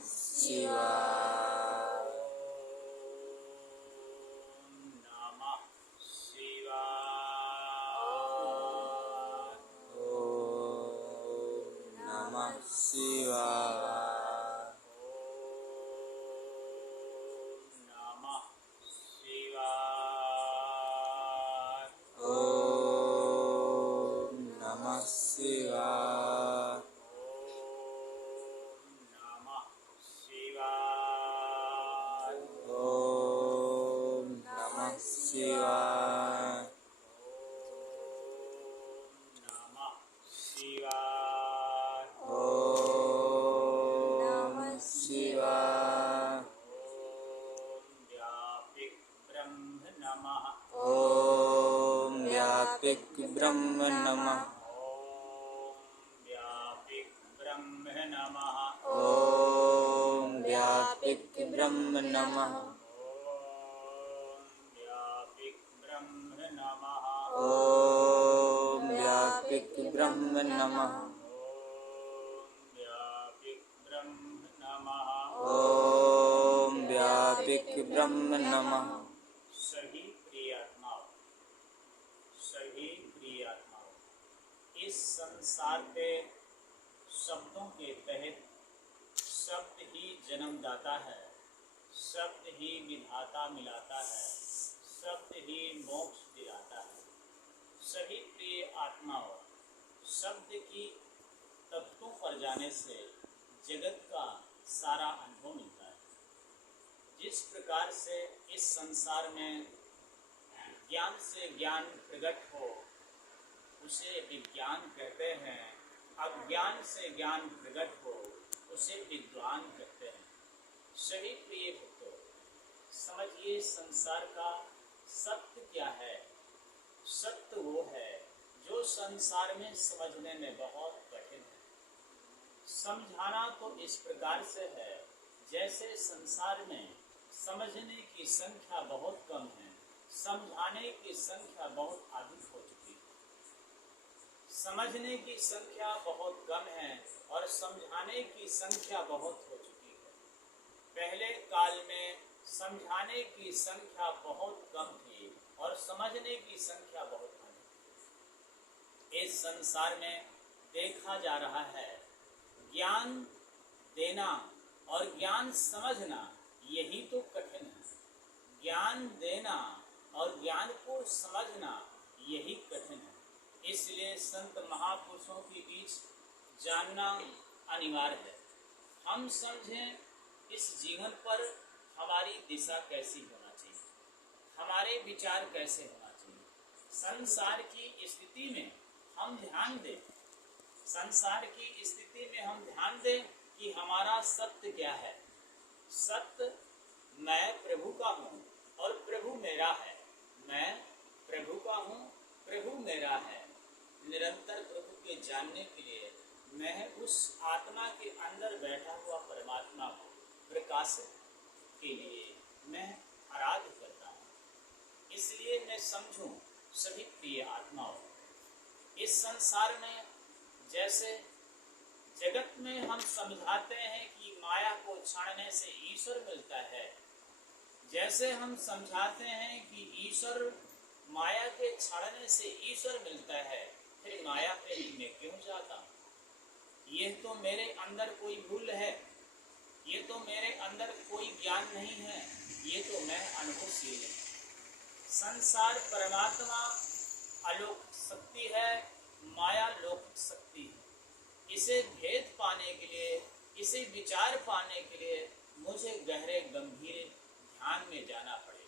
शिवाय। नमः शिवाय। ओम नमः शिवाय। नमः शिवाय। ओम नमः शिवाय। नमः शिवाय। ओम नमः शिवाय। नमः शिवाय। ओम शिवाय। व्यापिक ब्रह्म नमः। ओम व्यापिक ब्रह्म नमः। व्यापिक ब्रह्म नमः। ओम व्यापिक ब्रह्म नमः। व्यापिक ब्रह्म नमः। ओम व्यापिक ब्रह्म नमः। व्यापिक ब्रह्म नमः। ओम व्यापिक ब्रह्म नमः। सभी प्रिय आत्माओं, सभी प्रिय आत्माओं, इस संसार पे शब्दों के तहत शब्द ही जन्मदाता है, शब्द ही विधाता मिलाता है, शब्द ही मोक्ष दिलाता है। सभी प्रिय आत्माओं, शब्द की तत्वों पर जाने से जगत का सारा अनुभव मिलता है। जिस प्रकार से इस संसार में ज्ञान से ज्ञान प्रकट हो उसे विज्ञान कहते हैं, अज्ञान से ज्ञान प्रकट हो उसे विद्वान कहते हैं। सभी प्रिय भक्तों, समझिए संसार का सत्य क्या है। सत्य वो है जो संसार में समझने में बहुत कठिन है। समझाना तो इस प्रकार से है जैसे संसार में समझने की संख्या बहुत कम है, समझाने की संख्या बहुत अधिक हो चुकी है। समझने की संख्या बहुत कम है और समझाने की संख्या बहुत हो चुकी है। पहले काल में समझाने की संख्या बहुत कम थी और समझने की संख्या बहुत अधिक थी। इस संसार में देखा जा रहा है ज्ञान देना और ज्ञान समझना यही तो कठिन है। ज्ञान देना और ज्ञान को समझना यही कठिन है। इसलिए संत महापुरुषों के बीच जानना अनिवार्य है। हम समझें इस जीवन पर हमारी दिशा कैसी होना चाहिए, हमारे विचार कैसे होना चाहिए। संसार की स्थिति में हम ध्यान दें, संसार की स्थिति में हम ध्यान दें कि हमारा सत्य क्या है। सत्य मैं प्रभु का हूँ और प्रभु मेरा है। मैं प्रभु का हूँ, प्रभु मेरा है। निरंतर प्रभु के जानने के लिए मैं उस आत्मा के अंदर बैठा हुआ परमात्मा को प्रकाश के लिए मैं आराध्य करता हूँ। इसलिए मैं समझूं सभी प्रिय आत्माओं, इस संसार में जैसे जगत में हम समझाते हैं कि माया को छाड़ने से ईश्वर मिलता है, जैसे हम समझाते हैं कि ईश्वर माया के छाड़ने से ईश्वर मिलता है, फिर माया पे मैं क्यों जाता हूँ। ये तो मेरे अंदर कोई भूल है, ये तो मेरे अंदर कोई ज्ञान नहीं है, ये तो मैं अनुभवशील हूँ। संसार परमात्मा अलौकिक शक्ति है, माया लौकिक शक्ति है। इसे भेद पाने के लिए, इसे विचार पाने के लिए मुझे गहरे गंभीर ध्यान में जाना पड़ेगा।